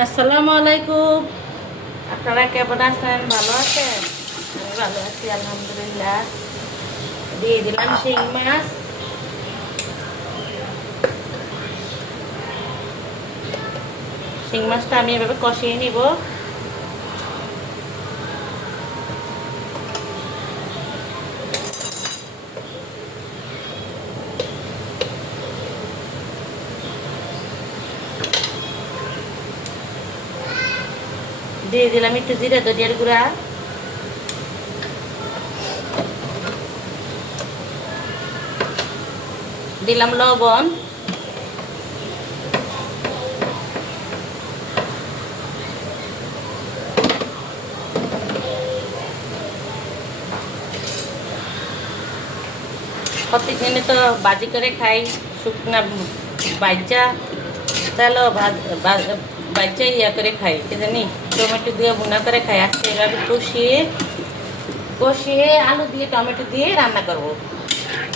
আসসালামু আলাইকুম। আপনারা কেমন আছেন? ভালো আছেন? আমি ভালো আছি আলহামদুলিল্লাহ। দিয়ে দিলাম শিং মাছ। শিং মাছটা আমি এভাবে কষিয়ে নিব। দিয়ে দিলাম একটু জিরা ধনিয়ার গুঁড়া, দিলাম লবণ, প্রত্যেকদিনে তো বাজি করে খাই, শুকনা বাইচা তেলও বাইচা ইয়া করে খাই, কি জানি টমেটো দিয়ে ভুনা করে খাই। আজকে এভাবে কষিয়ে কষিয়ে আলু দিয়ে টমেটো দিয়ে রান্না করব।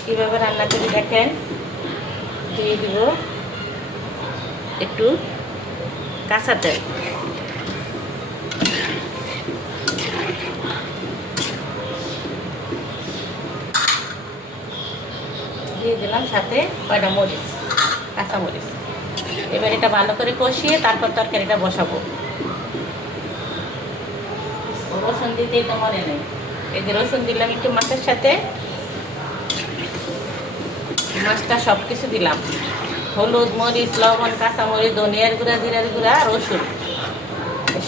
কীভাবে রান্না করি দেখেন। দিয়ে দিব একটু কাঁচা তেল, দিয়ে দিলাম সাথে কয়টা মরিচ, কাঁচা মরিচ। এবার এটা ভালো করে কষিয়ে তারপর তরকারিটা বসাবো। রসুন দিতেই তো মনে নেই, এই যে রসুন দিলাম একটু মাছের সাথে। মাছটা সব কিছু দিলাম, হলুদ মরিচ লবণ কাঁচামরিচ ধনিয়ার গুঁড়া জিরার গুঁড়া রসুন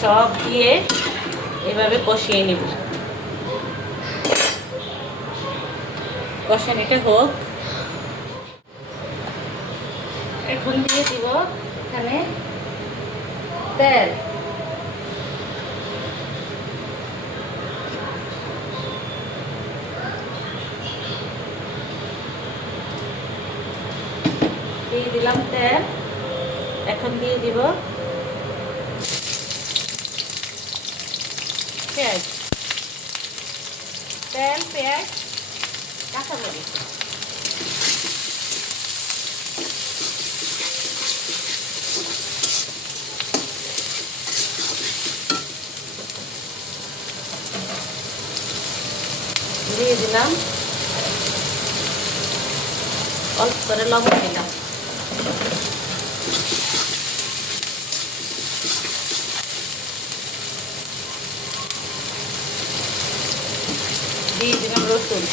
সব দিয়ে এভাবে কষিয়ে নিব। কষানিটা হোক। এখন দিয়ে দিব এখানে তেল, দিয়ে দিলাম তেল। এখন দিয়ে দিব পেঁয়াজ, তেল পেঁয়াজ কাঁচামরিচ। দিয়ে দিলাম অল্প করে লবণ দিলাম, দিয়ে দিলাম রসুন,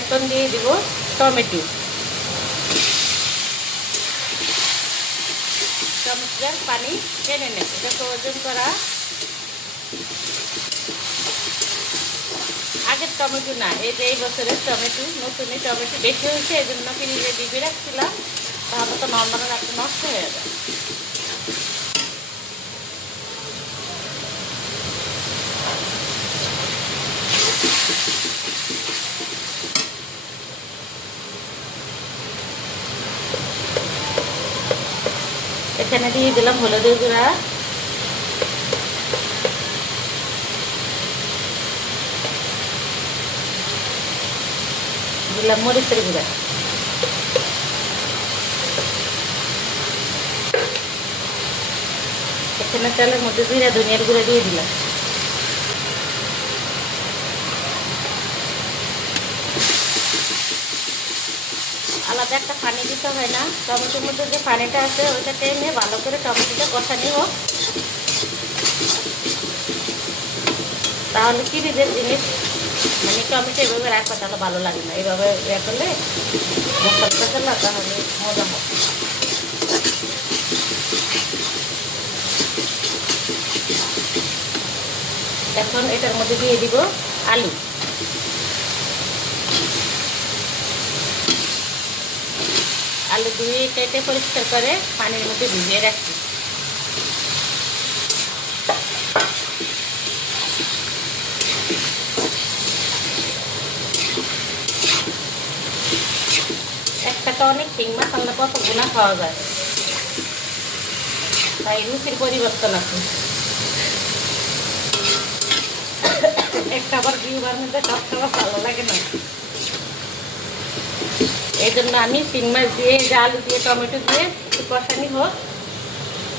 এখন দিয়ে দিব টমেটো। টমেটোর পানি টেনে নেব, এটা প্রয়োজন করা। আগের টমেটো না, এই বছরের টমেটো, নতুন টমেটো বেশি হয়েছে, এই জন্য ফ্রিজে ডিবে রাখছিলাম, তাহলে তো নর্মাল রাখতে নষ্ট হয়ে যায়। এখানে দিয়ে দিলাম হলুদের গুঁড়া, দিলাম মরিচের গুঁড়া, এখানে তেলের মধ্যে জিরা ধনিয়ার গুঁড়া দিয়ে দিলাম। আলাদা একটা পানি দিতে হয় না, টমেটোর মধ্যে যে পানিটা আছে ওইটা টেনে ভালো করে টমেটোটা কষানি হোক। তাহলে ফ্রিজের জিনিস মানে টমেটো এভাবে রাখবা তাহলে ভালো লাগে না, এইভাবে ইয়ে করলে মশলাটা করলে তাহলে মজা হবে। এখন এটার মধ্যে দিয়ে দিব আলু, আলু ধুয়ে কেটে পরিষ্কার করে পানির মধ্যে ভিজিয়ে রাখছি। অনেক শিং মাছ আনলে কত গুণা খাওয়া যায়, তাই রুচির পরিবর্তন আছে। একটা আবার বিউবার মধ্যে সব খাবার ভালো লাগে না, এই জন্য আমি শিং মাছ দিয়ে আলু দিয়ে টমেটো দিয়ে একটু কষানি হোক,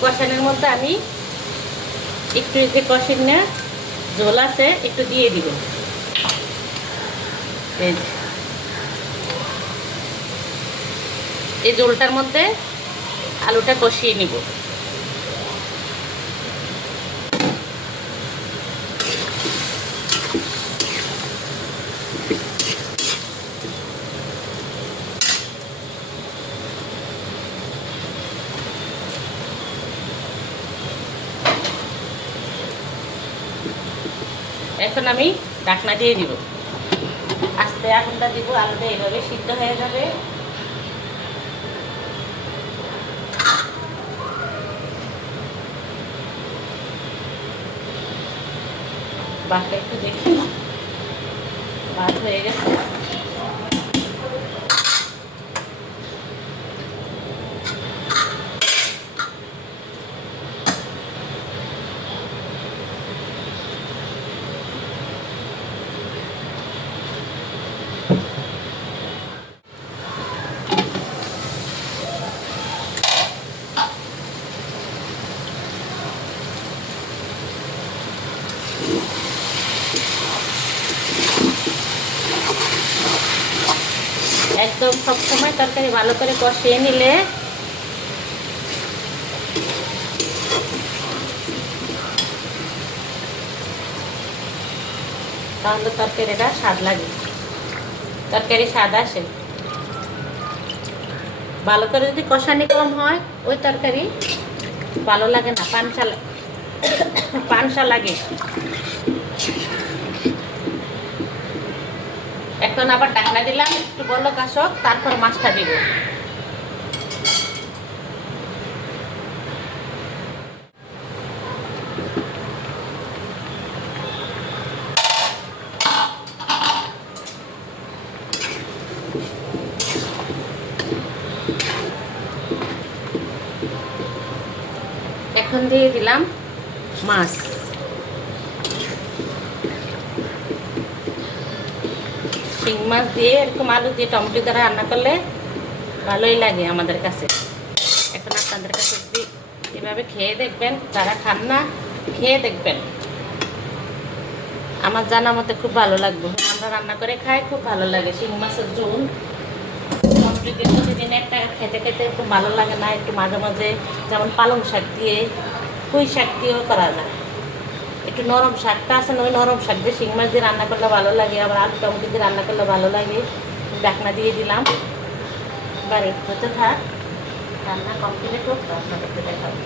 কষানির মধ্যে আমি একটু যে কষির না ঝোল আছে একটু দিয়ে দিব। এই ঝোলটার মধ্যে আলুটা কষিয়ে নিব। এখন আমি ঢাকনা দিয়ে দিব, আস্তে আগুনটা দিব, আলুটা এইভাবে সিদ্ধ হয়ে যাবে। বাটা একটু দেখি ভাত হয়ে গেছে। একদম সবসময় তরকারি ভালো করে কষিয়ে নিলে তাহলে তরকারিটা স্বাদ লাগে, তরকারি স্বাদ আসে। ভালো করে যদি কষানি কম হয় ওই তরকারি ভালো লাগে না, পানসা লাগে। এখন আবার ঢাকনা দিলাম, একটু বলক আসুক, তারপর মাছটা দিব। এখন দিয়ে দিলাম মাছ। শিং মাছ দিয়ে এরকম আলু দিয়ে টমেটো দ্বারা রান্না করলে ভালোই লাগে আমাদের কাছে। এখন আপনাদের কাছে যদি এভাবে খেয়ে দেখবেন, যারা খান না খেয়ে দেখবেন, আমার জানা মতে খুব ভালো লাগবে। আমরা রান্না করে খাই, খুব ভালো লাগে। শিং মাছের ঝোল টমেটো দিয়ে প্রতিদিন একটা খেতে খেতে খুব ভালো লাগে না, একটু মাঝে মাঝে যেমন পালং শাক দিয়ে, পুঁই শাক দিয়েও করা যায়। একটু নরম শাকটা আছে না, ওই নরম শাক দিয়ে শিং মাছ দিয়ে রান্না করলে ভালো লাগে, আবার আলু টমেটো দিয়ে রান্না করলে ভালো লাগে। ঢাকনা দিয়ে দিলাম, বাড়ি হতে থাক, রান্না কমপ্লিট হোক, আপনাদেরকে দেখাবো।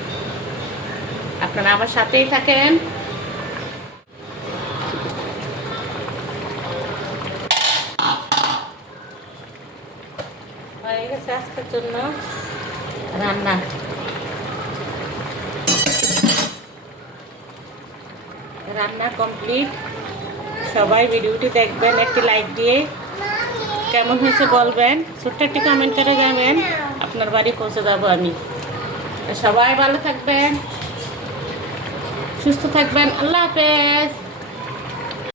আপনারা আমার সাথেই থাকেন। হয়ে গেছে আজকের জন্য রান্না। রান্না কমপ্লিট। সবাই ভিডিওটি দেখবেন, একটি লাইক দিয়ে কেমন হয়েছে বলবেন, ছোট্ট একটি কমেন্ট করে যাবেন, আপনার বাড়ি পৌঁছে যাবো আমি। সবাই ভালো থাকবেন, সুস্থ থাকবেন। আল্লাহ হাফেজ।